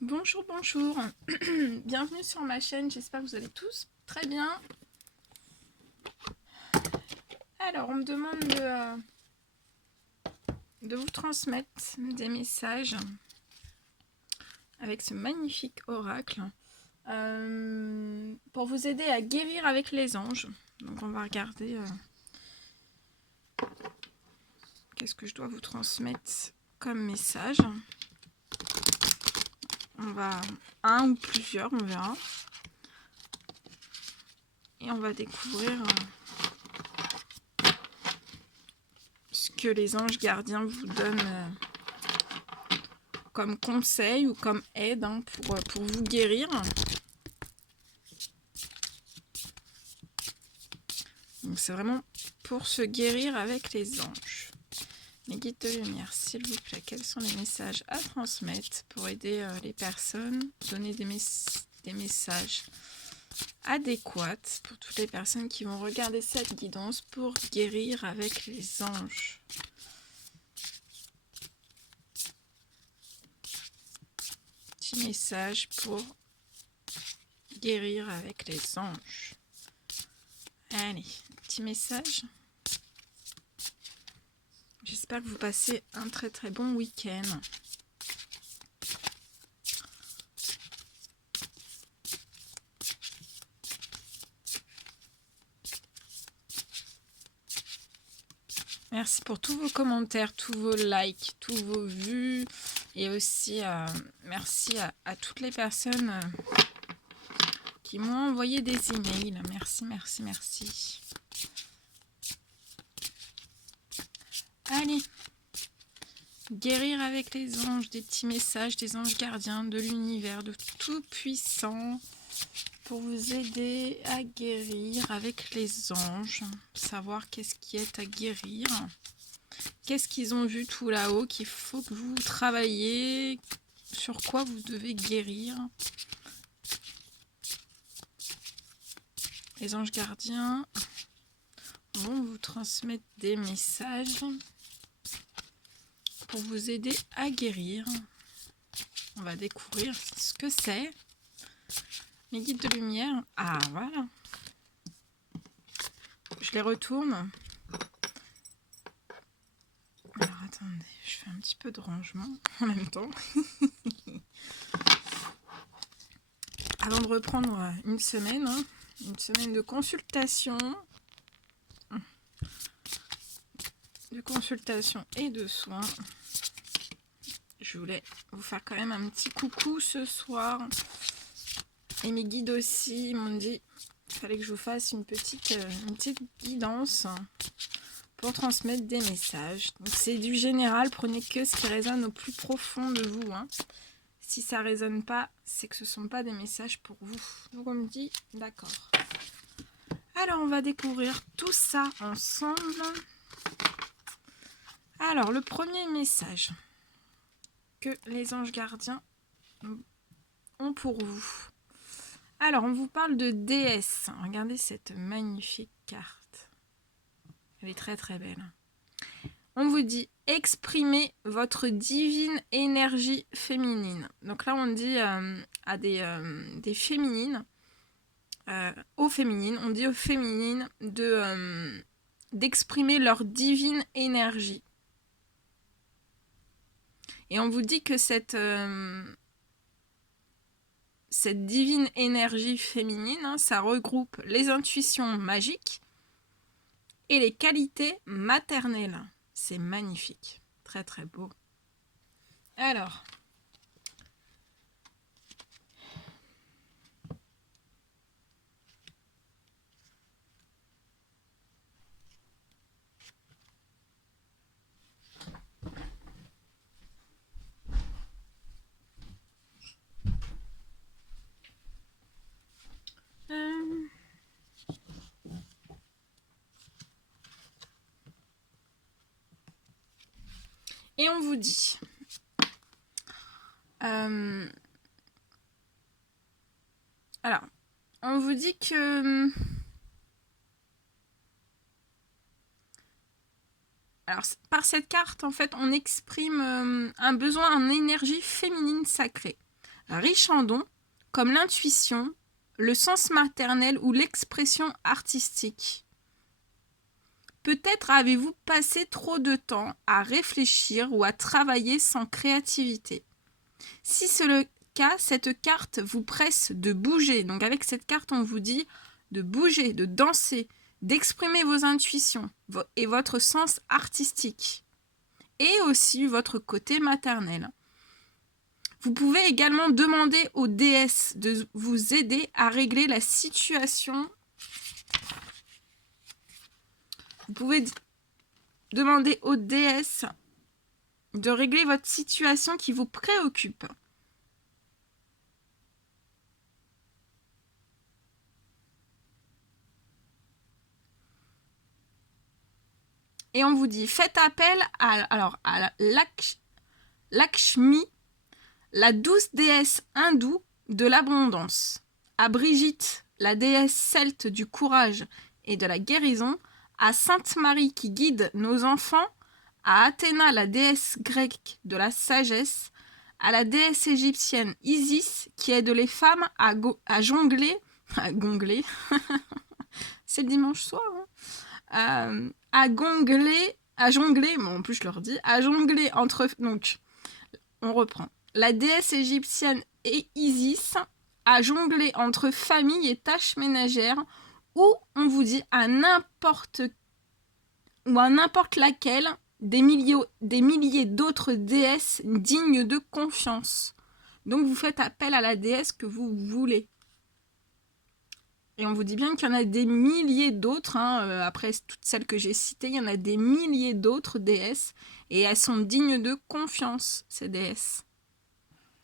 Bonjour, bonjour. Bienvenue sur ma chaîne, j'espère que vous allez tous très bien. Alors, on me demande de vous transmettre des messages avec ce magnifique oracle pour vous aider à guérir avec les anges. Donc, on va regarder qu'est-ce que je dois vous transmettre comme message. On va un ou plusieurs, on verra. Et on va découvrir ce que les anges gardiens vous donnent comme conseil ou comme aide pour vous guérir. Donc c'est vraiment pour se guérir avec les anges. Les guides de lumière, s'il vous plaît, quels sont les messages à transmettre pour aider les personnes, donner des messages adéquats pour toutes les personnes qui vont regarder cette guidance pour guérir avec les anges. Petit message pour guérir avec les anges. Allez, petit message. J'espère que vous passez un très très bon week-end. Merci pour tous vos commentaires, tous vos likes, tous vos vues. Et aussi, merci à toutes les personnes qui m'ont envoyé des emails. Merci, merci, merci. Allez, guérir avec les anges, des petits messages des anges gardiens de l'univers, de tout puissant, pour vous aider à guérir avec les anges, savoir qu'est-ce qui est à guérir, qu'est-ce qu'ils ont vu tout là-haut, qu'il faut que vous travailliez, sur quoi vous devez guérir. Les anges gardiens vont vous transmettre des messages pour vous aider à guérir. On va découvrir ce que c'est. Les guides de lumière. Ah, voilà. Je les retourne. Alors, attendez. Je fais un petit peu de rangement en même temps. Avant de reprendre une semaine de consultation. De consultation et de soins. Je voulais vous faire quand même un petit coucou ce soir. Et mes guides aussi m'ont dit qu'il fallait que je vous fasse une petite guidance pour transmettre des messages. Donc c'est du général, prenez que ce qui résonne au plus profond de vous. Si ça ne résonne pas, c'est que ce ne sont pas des messages pour vous. Donc on me dit d'accord. Alors on va découvrir tout ça ensemble. Alors le premier message que les anges gardiens ont pour vous. Alors, on vous parle de déesse. Regardez cette magnifique carte. Elle est très très belle. On vous dit exprimez votre divine énergie féminine. Donc là, on dit à des féminines, aux féminines, on dit aux féminines d'exprimer leur divine énergie. Et on vous dit que cette divine énergie féminine, ça regroupe les intuitions magiques et les qualités maternelles. C'est magnifique, très très beau. Alors, et on vous dit, alors, on vous dit que, alors par cette carte, en fait, on exprime un besoin en énergie féminine sacrée. riche en dons, comme l'intuition, le sens maternel ou l'expression artistique. Peut-être avez-vous passé trop de temps à réfléchir ou à travailler sans créativité. Si c'est le cas, cette carte vous presse de bouger. Donc avec cette carte, on vous dit de bouger, de danser, d'exprimer vos intuitions et votre sens artistique. Et aussi votre côté maternel. Vous pouvez également demander aux déesses de vous aider à régler la situation. Vous pouvez demander aux déesses de régler votre situation qui vous préoccupe. Et on vous dit, faites appel à Lakshmi, la douce déesse hindoue de l'abondance, à Brigitte, la déesse celte du courage et de la guérison, à Sainte Marie qui guide nos enfants, à Athéna, la déesse grecque de la sagesse, à la déesse égyptienne Isis qui aide les femmes à jongler, c'est le dimanche soir, hein, à jongler, bon, en plus je leur dis, à jongler entre, donc on reprend, la déesse égyptienne et Isis à jongler entre famille et tâches ménagères, ou on vous dit à n'importe laquelle des milliers d'autres déesses dignes de confiance. Donc vous faites appel à la déesse que vous voulez. Et on vous dit bien qu'il y en a des milliers d'autres, hein, après toutes celles que j'ai citées, il y en a des milliers d'autres déesses, et elles sont dignes de confiance, ces déesses.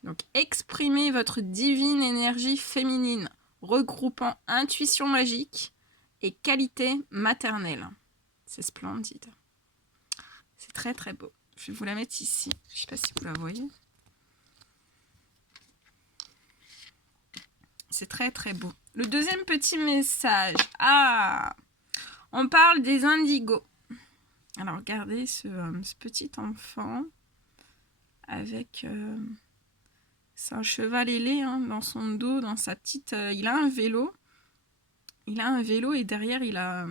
Donc exprimez votre divine énergie féminine, regroupant intuition magique et qualité maternelle. C'est splendide. C'est très très beau. Je vais vous la mettre ici. Je ne sais pas si vous la voyez. C'est très très beau. Le deuxième petit message. Ah, on parle des indigos. Alors regardez ce petit enfant avec... c'est un cheval ailé, hein, dans son dos, dans sa petite... il a un vélo. Il a un vélo et derrière il a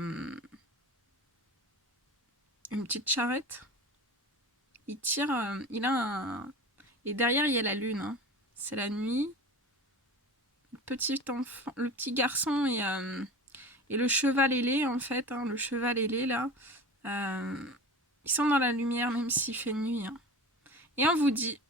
une petite charrette. Il tire... il a un... Et derrière il y a la lune. Hein. C'est la nuit. Le petit garçon et le cheval ailé, en fait. Hein, le cheval ailé, là. Ils sont dans la lumière, même s'il fait nuit. Hein. Et on vous dit...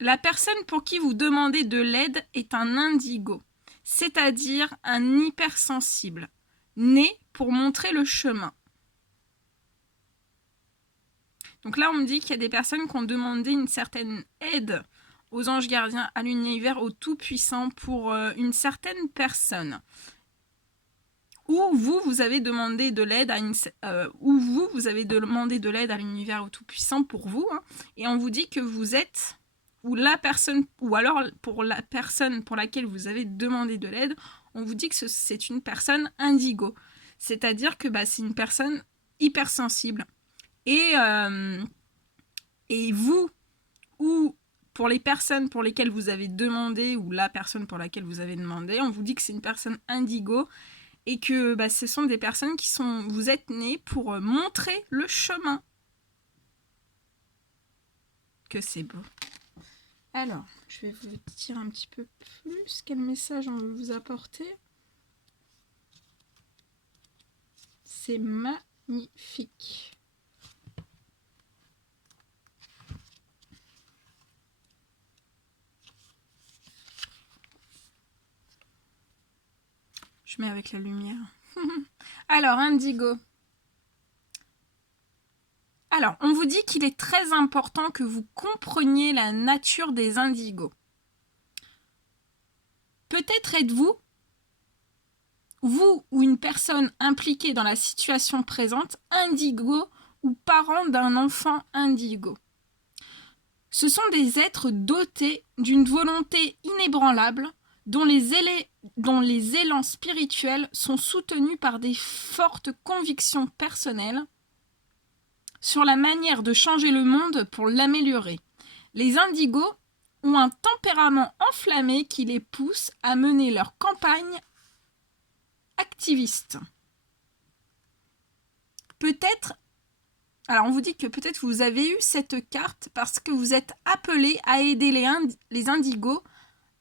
La personne pour qui vous demandez de l'aide est un indigo, c'est-à-dire un hypersensible, né pour montrer le chemin. Donc là, on me dit qu'il y a des personnes qui ont demandé une certaine aide aux anges gardiens, à l'univers, au Tout-Puissant pour une certaine personne. Ou vous avez demandé de l'aide à vous avez demandé de l'aide à l'univers, au Tout-Puissant pour vous, hein, et on vous dit que vous êtes... ou la personne, ou alors pour la personne pour laquelle vous avez demandé de l'aide, on vous dit que c'est une personne indigo. C'est-à-dire que c'est une personne hypersensible. Et vous, ou pour les personnes pour lesquelles vous avez demandé, ou la personne pour laquelle vous avez demandé, on vous dit que c'est une personne indigo, et que ce sont des personnes qui sont... Vous êtes nés pour montrer le chemin. Que c'est beau. Alors, je vais vous dire un petit peu plus quel message on veut vous apporter. C'est magnifique. Je mets avec la lumière. Alors, indigo. Alors, on vous dit qu'il est très important que vous compreniez la nature des indigos. Peut-être êtes-vous, vous ou une personne impliquée dans la situation présente, indigo ou parent d'un enfant indigo. Ce sont des êtres dotés d'une volonté inébranlable dont les élans spirituels sont soutenus par des fortes convictions personnelles sur la manière de changer le monde pour l'améliorer. Les indigos ont un tempérament enflammé qui les pousse à mener leur campagne activiste. Peut-être, alors on vous dit que peut-être vous avez eu cette carte parce que vous êtes appelé à aider les indigos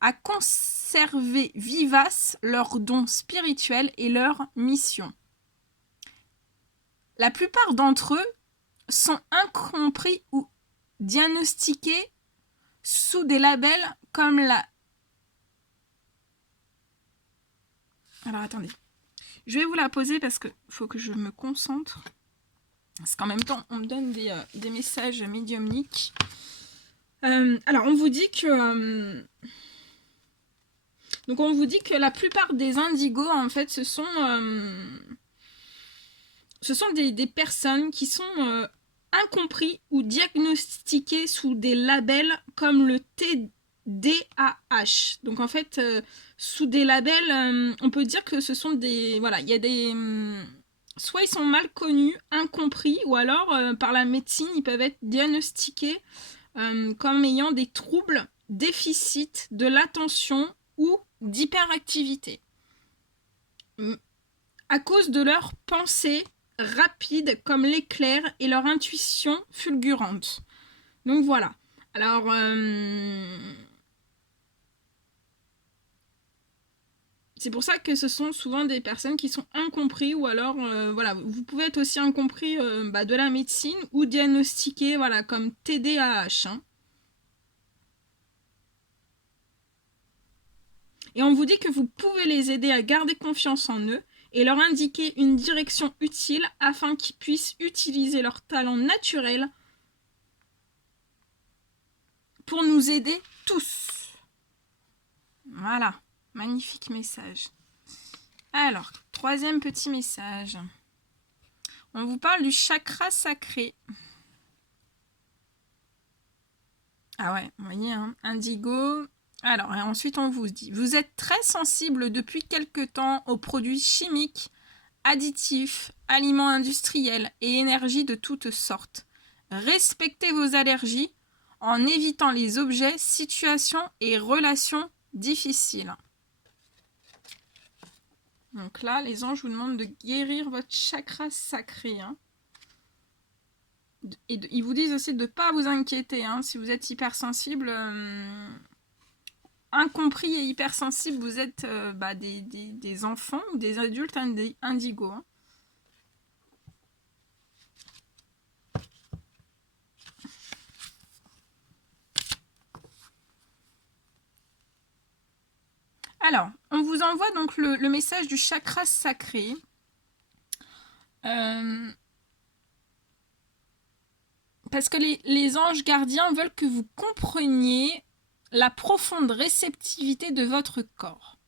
à conserver vivaces leurs dons spirituels et leur mission. La plupart d'entre eux sont incompris ou diagnostiqués sous des labels comme la... Alors attendez, je vais vous la poser parce qu'il faut que je me concentre. Parce qu'en même temps, on me donne des messages médiumniques. Alors, on vous dit que... donc, on vous dit que la plupart des indigos, en fait, ce sont des personnes qui sont incompris ou diagnostiqués sous des labels comme le TDAH. Donc, en fait, sous des labels, on peut dire que ce sont des... Voilà, il y a des... soit ils sont mal connus, incompris, ou alors par la médecine, ils peuvent être diagnostiqués comme ayant des troubles, déficits de l'attention ou d'hyperactivité. À cause de leurs pensées rapides comme l'éclair et leur intuition fulgurante. Donc voilà. Alors... c'est pour ça que ce sont souvent des personnes qui sont incompris ou alors, voilà, vous pouvez être aussi incompris de la médecine ou diagnostiqué, voilà, comme TDAH. Hein. Et on vous dit que vous pouvez les aider à garder confiance en eux et leur indiquer une direction utile afin qu'ils puissent utiliser leur talent naturel pour nous aider tous. Voilà. Magnifique message. Alors, troisième petit message. On vous parle du chakra sacré. Ah ouais, vous voyez, hein, indigo. Alors, et ensuite on vous dit, vous êtes très sensible depuis quelque temps aux produits chimiques, additifs, aliments industriels et énergies de toutes sortes. Respectez vos allergies en évitant les objets, situations et relations difficiles. Donc là, les anges vous demandent de guérir votre chakra sacré. Hein. Et ils vous disent aussi de ne pas vous inquiéter. Hein. Si vous êtes hypersensible, incompris et hypersensible, vous êtes des enfants ou des adultes indigos. Hein. Alors, on vous envoie donc le message du chakra sacré. Parce que les anges gardiens veulent que vous compreniez la profonde réceptivité de votre corps.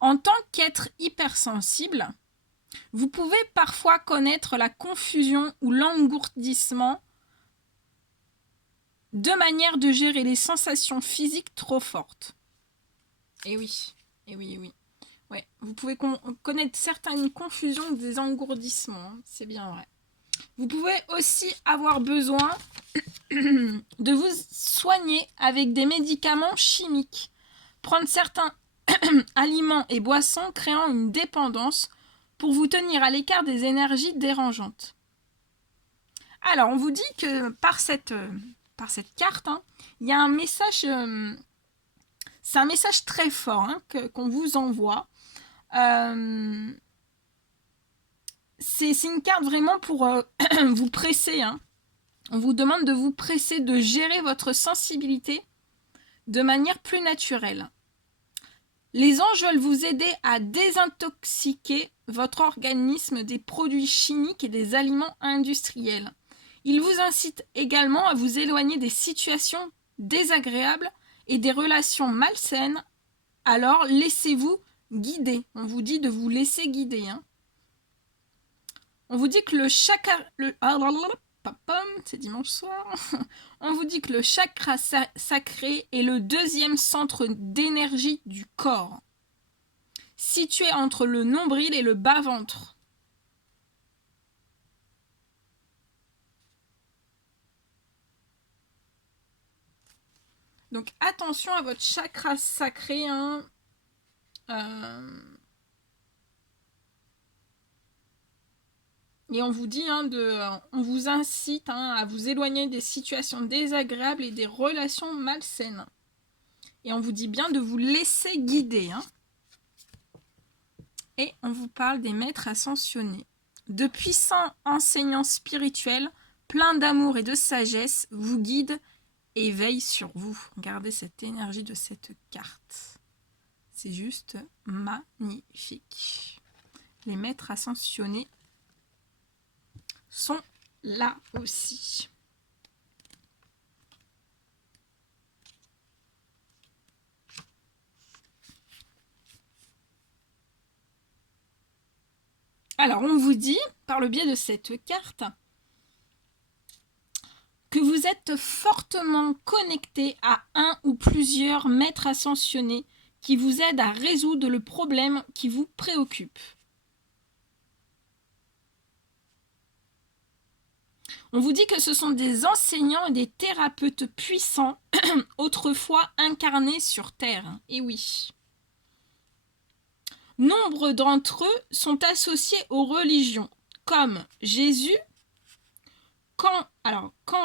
En tant qu'être hypersensible, vous pouvez parfois connaître la confusion ou l'engourdissement de manière de gérer les sensations physiques trop fortes. Et oui, et oui, et oui. Ouais, vous pouvez connaître certaines confusions, des engourdissements, hein, c'est bien vrai. Vous pouvez aussi avoir besoin de vous soigner avec des médicaments chimiques. Prendre certains aliments et boissons créant une dépendance pour vous tenir à l'écart des énergies dérangeantes. Alors, on vous dit que par cette carte, hein, il y a un message... c'est un message très fort hein, qu'on vous envoie. C'est une carte vraiment pour vous presser. Hein. On vous demande de vous presser, de gérer votre sensibilité de manière plus naturelle. Les anges veulent vous aider à désintoxiquer votre organisme des produits chimiques et des aliments industriels. Ils vous incitent également à vous éloigner des situations désagréables et des relations malsaines. Alors laissez-vous guider. On vous dit de vous laisser guider. Hein. On vous dit que le chakra... c'est dimanche soir. On vous dit que le chakra sacré est le deuxième centre d'énergie du corps, situé entre le nombril et le bas-ventre. Donc attention à votre chakra sacré. Hein. Et on vous dit, on vous incite à vous éloigner des situations désagréables et des relations malsaines. Et on vous dit bien de vous laisser guider. Hein. Et on vous parle des maîtres ascensionnés. De puissants enseignants spirituels, pleins d'amour et de sagesse, vous guident et veillent sur vous. Regardez cette énergie de cette carte. C'est juste magnifique. Les maîtres ascensionnés sont là aussi. Alors, on vous dit, par le biais de cette carte, que vous êtes fortement connecté à un ou plusieurs maîtres ascensionnés qui vous aident à résoudre le problème qui vous préoccupe. On vous dit que ce sont des enseignants et des thérapeutes puissants, autrefois incarnés sur Terre. Et oui. Nombre d'entre eux sont associés aux religions, comme Jésus, Kan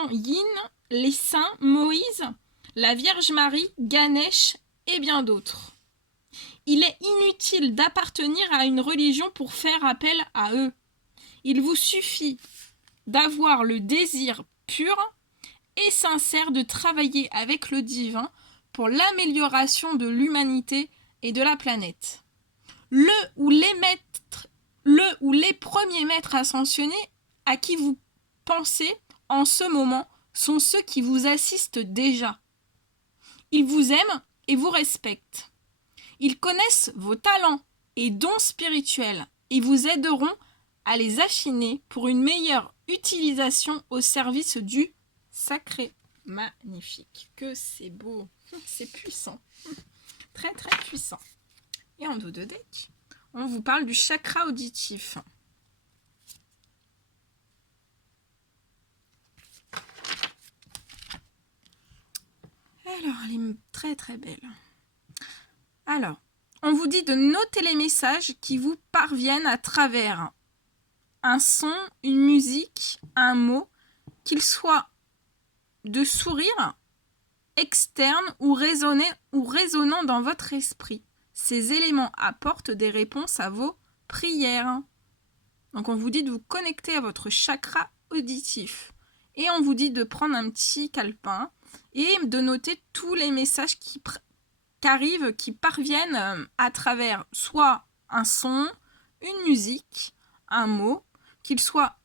Yin, les saints, Moïse, la Vierge Marie, Ganesh et bien d'autres. Il est inutile d'appartenir à une religion pour faire appel à eux. Il vous suffit d'avoir le désir pur et sincère de travailler avec le divin pour l'amélioration de l'humanité et de la planète. Le ou les premiers maîtres ascensionnés à qui vous pensez en ce moment sont ceux qui vous assistent déjà. Ils vous aiment et vous respectent. Ils connaissent vos talents et dons spirituels et vous aideront à les affiner pour une meilleure utilisation au service du sacré. Magnifique, que c'est beau, c'est puissant, très très puissant. Et en dos de deck, on vous parle du chakra auditif. Alors, elle est très très belle. Alors, on vous dit de noter les messages qui vous parviennent à travers un son, une musique, un mot, qu'il soit de sourire, externe ou résonnant dans votre esprit. Ces éléments apportent des réponses à vos prières. Donc on vous dit de vous connecter à votre chakra auditif. Et on vous dit de prendre un petit calepin et de noter tous les messages qui arrivent, qui parviennent à travers soit un son, une musique, un mot, qu'il soit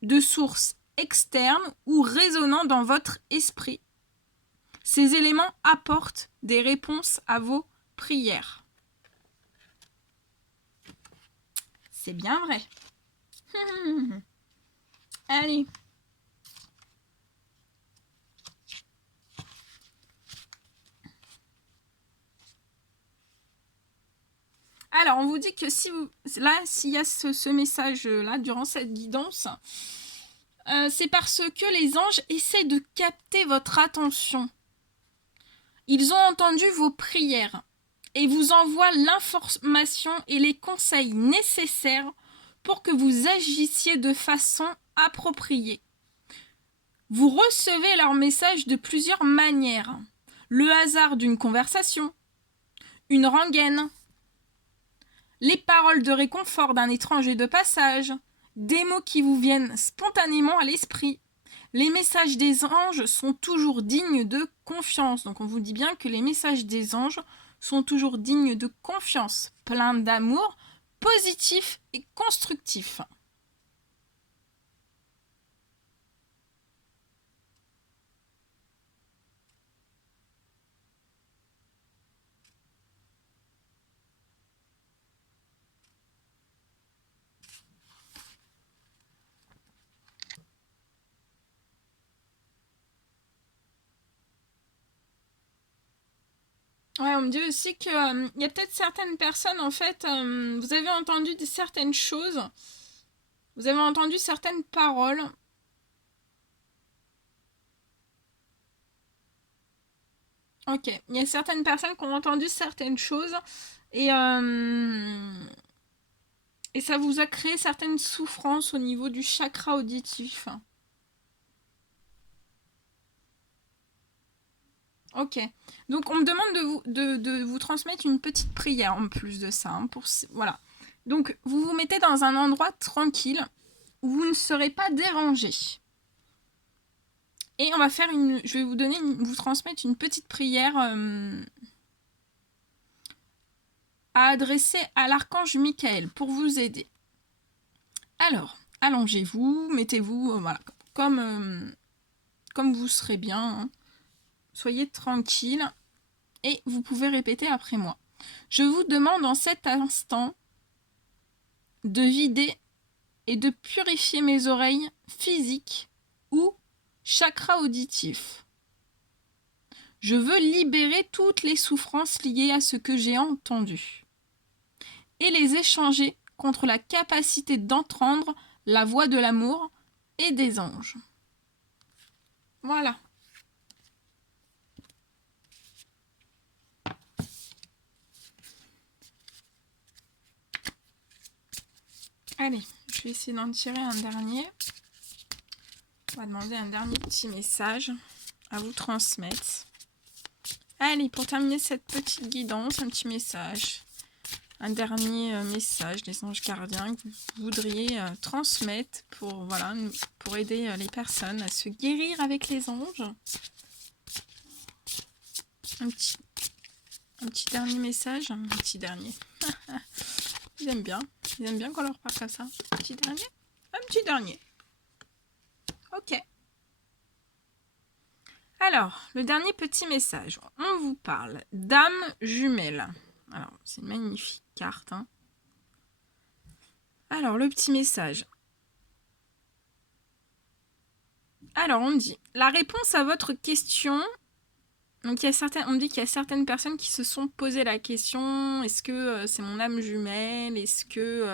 de source externe ou résonnant dans votre esprit. Ces éléments apportent des réponses à vos prières. C'est bien vrai. Allez. Alors, on vous dit que s'il y a ce message-là, durant cette guidance, c'est parce que les anges essaient de capter votre attention. Ils ont entendu vos prières et vous envoient l'information et les conseils nécessaires pour que vous agissiez de façon appropriée. Vous recevez leur message de plusieurs manières. Le hasard d'une conversation, une rengaine, les paroles de réconfort d'un étranger de passage, des mots qui vous viennent spontanément à l'esprit. Les messages des anges sont toujours dignes de confiance. Donc on vous dit bien que les messages des anges sont toujours dignes de confiance, pleins d'amour, positifs et constructifs. Ouais, on me dit aussi que y a peut-être certaines personnes, en fait, vous avez entendu certaines choses, vous avez entendu certaines paroles, Ok, il y a certaines personnes qui ont entendu certaines choses et ça vous a créé certaines souffrances au niveau du chakra auditif. Ok. Donc on me demande de vous transmettre une petite prière en plus de ça. Hein, voilà. Donc vous vous mettez dans un endroit tranquille où vous ne serez pas dérangé. Et on va faire je vais vous transmettre une petite prière à adresser à l'archange Michael pour vous aider. Alors, allongez-vous, mettez-vous voilà, comme vous serez bien. Hein. Soyez tranquille et vous pouvez répéter après moi. Je vous demande en cet instant de vider et de purifier mes oreilles physiques ou chakras auditifs. Je veux libérer toutes les souffrances liées à ce que j'ai entendu et les échanger contre la capacité d'entendre la voix de l'amour et des anges. Voilà. Allez, je vais essayer d'en tirer un dernier. On va demander un dernier petit message à vous transmettre. Allez, pour terminer cette petite guidance, un petit message. Un dernier message des anges gardiens que vous voudriez transmettre pour aider les personnes à se guérir avec les anges. Un petit dernier message, un petit dernier. Ils aiment bien qu'on leur parle comme ça. Un petit dernier. Ok. Alors, le dernier petit message. On vous parle d'âme jumelle. Alors, c'est une magnifique carte. Hein. Alors, le petit message. Alors, on dit, la réponse à votre question... Donc, on dit qu'il y a certaines personnes qui se sont posé la question, est-ce que c'est mon âme jumelle? Est-ce que,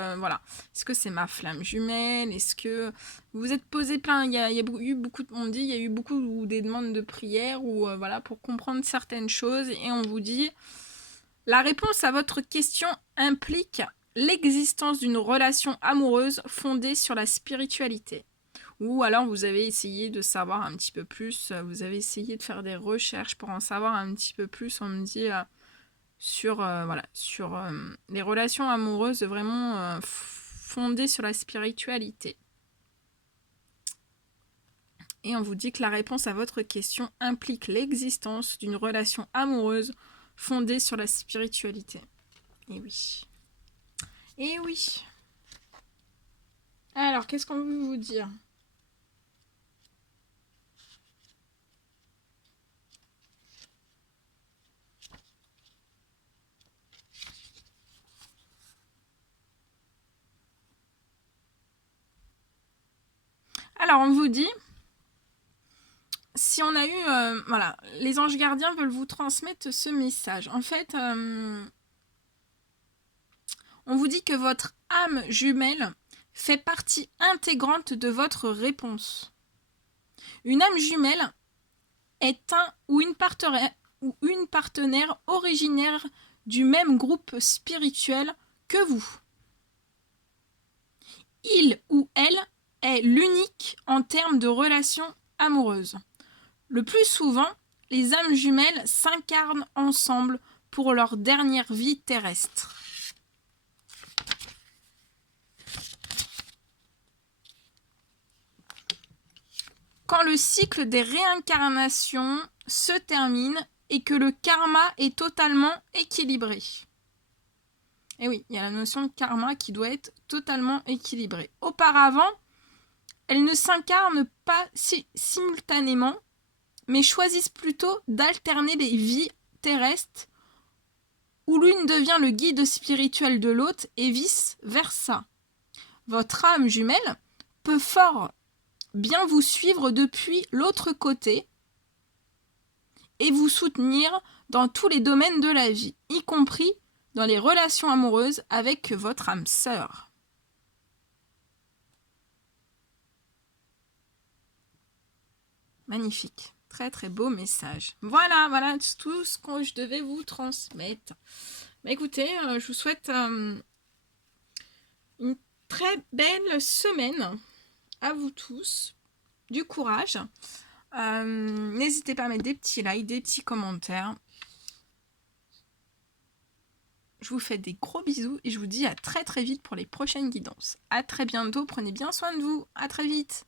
est-ce que c'est ma flamme jumelle? Est-ce que vous vous êtes posé plein, il y a eu beaucoup, on dit, il y a eu beaucoup des demandes de prière ou pour comprendre certaines choses et on vous dit, la réponse à votre question implique l'existence d'une relation amoureuse fondée sur la spiritualité. Ou alors vous avez essayé de savoir un petit peu plus, vous avez essayé de faire des recherches pour en savoir un petit peu plus, on me dit, sur les relations amoureuses vraiment fondées sur la spiritualité. Et on vous dit que la réponse à votre question implique l'existence d'une relation amoureuse fondée sur la spiritualité. Et oui. Et oui. Alors, qu'est-ce qu'on veut vous dire ? Alors, on vous dit, si on a eu... les anges gardiens veulent vous transmettre ce message. En fait, on vous dit que votre âme jumelle fait partie intégrante de votre réponse. Une âme jumelle est un ou une partenaire originaire du même groupe spirituel que vous. Il ou elle est l'unique en termes de relations amoureuses. Le plus souvent, les âmes jumelles s'incarnent ensemble pour leur dernière vie terrestre. Quand le cycle des réincarnations se termine et que le karma est totalement équilibré. Et oui, il y a la notion de karma qui doit être totalement équilibrée. Auparavant, elles ne s'incarnent pas simultanément, mais choisissent plutôt d'alterner les vies terrestres où l'une devient le guide spirituel de l'autre et vice-versa. Votre âme jumelle peut fort bien vous suivre depuis l'autre côté et vous soutenir dans tous les domaines de la vie, y compris dans les relations amoureuses avec votre âme sœur. Magnifique. Très très beau message. Voilà, voilà tout ce que je devais vous transmettre. Mais écoutez, je vous souhaite une très belle semaine à vous tous. Du courage. N'hésitez pas à mettre des petits likes, des petits commentaires. Je vous fais des gros bisous et je vous dis à très très vite pour les prochaines guidances. À très bientôt, prenez bien soin de vous. À très vite.